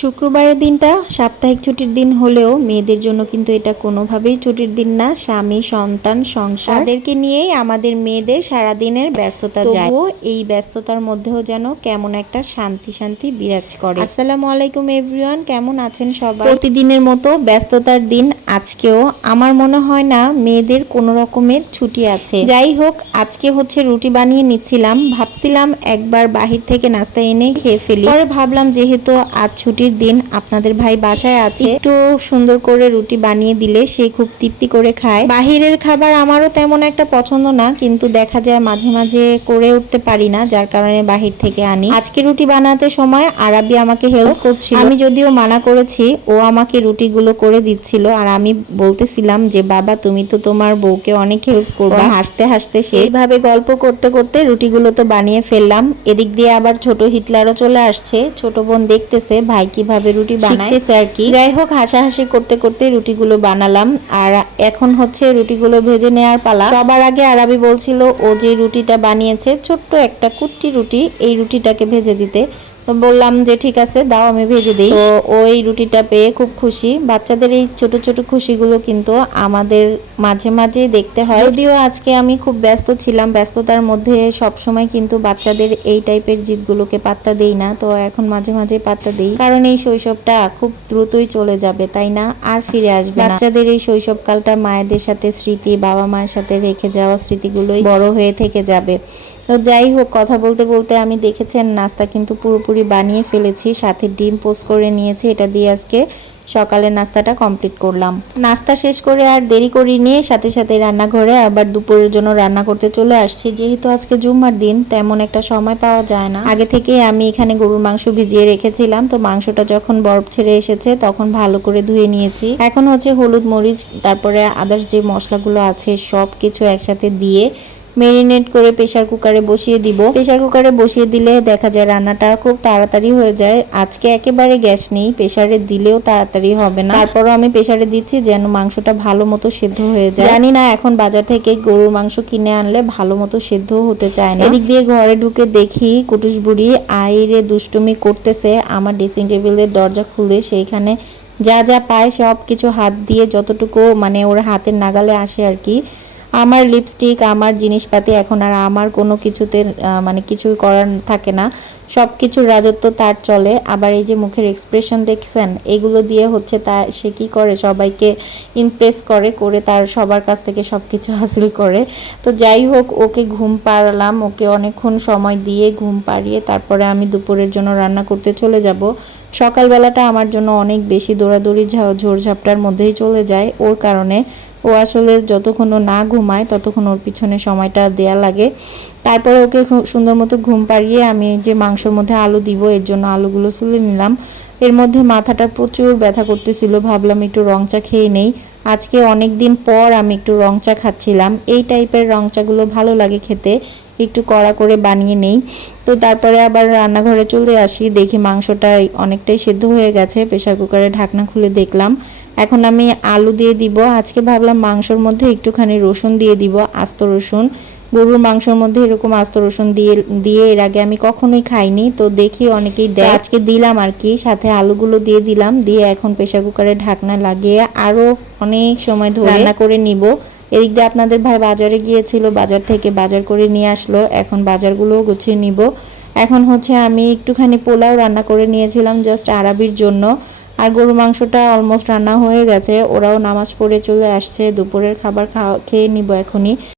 শুক্রবারের দিনটা সাপ্তাহিক ছুটির দিন হলেও মেয়েদের জন্য কিন্তু এটা কোনোভাবেই ছুটির দিন না। স্বামী, সন্তান, সংসার তাদেরকে নিয়েই আমাদের মেয়েদের সারাদিনের ব্যস্ততা যায়। তবুও এই ব্যস্ততার মধ্যেও যেন কেমন একটা শান্তি শান্তি বিরাজ করে। আসসালামু আলাইকুম এভরিওয়ান, কেমন আছেন সবাই? প্রতিদিনের মতো ব্যস্ততার দিন আজকেও। আমার মনে হয় না মেয়েদের কোনো রকমের ছুটি আছে। যাই হোক, আজকে হচ্ছে রুটি বানিয়ে নিচ্ছিলাম, ভাবছিলাম একবার বাহির থেকে নাস্তা এনে খেয়ে ফেলি। পরে ভাবলাম যেহেতু আজ ছুটির দিন, আপনাদের ভাই বাসায় আছে, একটু সুন্দর করে রুটি বানিয়ে দিলে সে খুব তৃপ্তি করে খায়। বাহিরের খাবার আমারও তেমন একটা পছন্দ না, কিন্তু দেখা যায় মাঝে মাঝে করে উঠতে পারি না, যার কারণে বাহির থেকে আনি। আজকে রুটি বানাতে সময় আরাবি আমাকে হেল্প করছিল। আমি যদিও মানা করেছি, ও আমাকে রুটিগুলো করে দিচ্ছিল, আর আমি বলতেছিলাম যে বাবা তুমি তো তোমার বউকে অনেক হেল্প করবে। হাসতে হাসতে সেইভাবে গল্প করতে করতে রুটিগুলো তো বানিয়ে ফেললাম। এদিক দিয়ে আবার ছোট হিটলারও চলে আসছে। ছোট বোন দেখতেছে ভাই কিভাবে রুটি বানাইতেছে আর কি। যাই হোক, হাসাহাসি করতে করতে রুটিগুলো বানালাম, আর এখন হচ্ছে রুটিগুলো ভেজে নেওয়ার পালা। সবার আগে আরাবি বলছিল ও যে রুটিটা বানিয়েছে, ছোট্ট একটা কুট্টি রুটি, এই রুটিটাকে ভেজে দিতে। তো বললাম যে ঠিক আছে দাও, আমি ভেজে দিই। তো ওই রুটিটা পেয়ে খুব খুশি। বাচ্চাদের এই ছোট ছোট খুশিগুলো কিন্তু আমাদের মাঝে মাঝে দেখতে হয়। যদিও আজকে আমি খুব ব্যস্ত ছিলাম, ব্যস্ততার মধ্যে সব সময় কিন্তু বাচ্চাদের এই টাইপের জিদগুলোকে পাত্তা দেই না। তো এখন মাঝে মাঝে পাত্তা দেই, কারণ এই শৈশবটা খুব দ্রুতই চলে যাবে, তাই না? আর ফিরে আসবে না। বাচ্চাদের এই শৈশবকালটা মায়েদের সাথে স্মৃতি, বাবা মায়ের সাথে রেখে যাওয়া স্মৃতিগুলোই বড় হয়ে থেকে যাবে। তো যাই হোক, কথা বলতে বলতে আমি দেখেছেন নাস্তা কিন্তু পুরোপুরি বানিয়ে ফেলেছি, সাথে ডিম পোস্ট করে নিয়েছি। এটা দিয়ে আজকে সকালের নাস্তাটা কমপ্লিট করলাম। নাস্তা শেষ করে আর দেরি করি নিয়ে সাথে সাথে রান্নাঘরে আবার দুপুরের জন্য রান্না করতে চলে আসছি। যেহেতু আজকে জুম্মার দিন, তেমন একটা সময় পাওয়া যায় না। আগে থেকে আমি এখানে গরুর মাংস ভিজিয়ে রেখেছিলাম, তো মাংসটা যখন বরফ ছেড়ে এসেছে তখন ভালো করে ধুয়ে নিয়েছি। এখন হচ্ছে হলুদ, মরিচ, তারপরে আদার্স যে মশলাগুলো আছে সব কিছু একসাথে দিয়ে মেরিনেট করে প্রেসার কুকারে বসিয়ে দিব। প্রেসার কুকারে বসিয়ে দিলে দেখা যায় রান্নাটা খুব তাড়াতাড়ি হয়ে যায়। আজকে একেবারে গ্যাস নেই, প্রেসারে দিলেও তাড়াতাড়ি হবে না। তারপরও আমি প্রেসারে দিচ্ছি যেন মাংসটা ভালো মতো সেদ্ধ হয়ে যায়। জানি না এখন বাজার থেকে গরুর মাংস কিনে আনলে ভালো মতো সেদ্ধ হতে চায় না। এদিক দিয়ে ঘরে ঢুকে দেখি কুটুস বুড়ি আইরে দুষ্টুমি করতেছে আমার ড্রেসিং টেবিলের দরজা খুলে। সেইখানে যা যা পায় সব কিছু হাত দিয়ে, যতটুকু মানে ওর হাতের নাগালে আসে আর কি। আমার লিপস্টিক, আমার জিনিসপাতি, এখন আর আমার কোনো কিছুতে মানে কিছুই করার থাকে না, সব কিছুর রাজত্ব তার চলে। আবার এই যে মুখের এক্সপ্রেশন দেখছেন, এগুলো দিয়ে হচ্ছে তা সে কী করে, সবাইকে ইমপ্রেস করে করে তার সবার কাছ থেকে সব কিছু হাসিল করে। তো যাই হোক, ওকে ঘুম পাড়ালাম, ওকে অনেকক্ষণ সময় দিয়ে ঘুম পাড়িয়ে তারপরে আমি দুপুরের জন্য রান্না করতে চলে যাব। সকালবেলাটা আমার জন্য অনেক বেশি দৌড়াদৌড়ি ঝোড়ঝাপটার মধ্যেই চলে যায় ওর কারণে। ও আসলে যতক্ষণ ও না ঘুমায় ততক্ষণ ওর পিছনে সময়টা দেয়া লাগে। তারপরে ওকে সুন্দর মতো ঘুম পাড়িয়ে আমি যে মাংসর মধ্যে আলু দিব, এর জন্য আলুগুলো ছুলে নিলাম। এর মধ্যে মাথাটা প্রচুর ব্যথা করতেছিল, ভাবলাম একটু রং চা খেয়ে নেই। আজকে অনেক দিন পর আমি একটু রং চা খাচ্ছিলাম। এই টাইপের রং চাগুলো ভালো লাগে খেতে, একটু কড়া করে বানিয়ে নেই। তো তারপরে আবার রান্নাঘরে চলে আসি, দেখি মাংসটা অনেকটাই সেদ্ধ হয়ে গেছে। প্রেসার কুকারে ঢাকনা খুলে দেখলাম। এখন আমি আলু দিয়ে দিব। আজকে ভাবলাম মাংসর মধ্যে একটুখানি রসুন দিয়ে দিব, আস্ত রসুন। গরুর মাংসের মধ্যে এরকম আস্ত রসুন দিয়ে দিয়ে এর আগে আমি কখনোই খাইনি, তো দেখি অনেকেই দেয়, আজকে দিলাম আর কি। সাথে আলুগুলো দিয়ে দিলাম, দিয়ে এখন প্রেসার কুকারে ঢাকনা লাগিয়ে আরও অনেক সময় ধরে রান্না করে নিব। এদিক দিয়ে আপনাদের ভাই বাজারে গিয়েছিল, বাজার থেকে বাজার করে নিয়ে আসলো, এখন বাজারগুলোও গুছিয়ে নিব। এখন হচ্ছে আমি একটুখানি পোলাও রান্না করে নিয়েছিলাম জাস্ট আরাবির জন্য, আর গরু মাংসটা অলমোস্ট রান্না হয়ে গেছে। ওরাও নামাজ পড়ে চলে আসছে, দুপুরের খাবার খেয়ে নিব এখনই।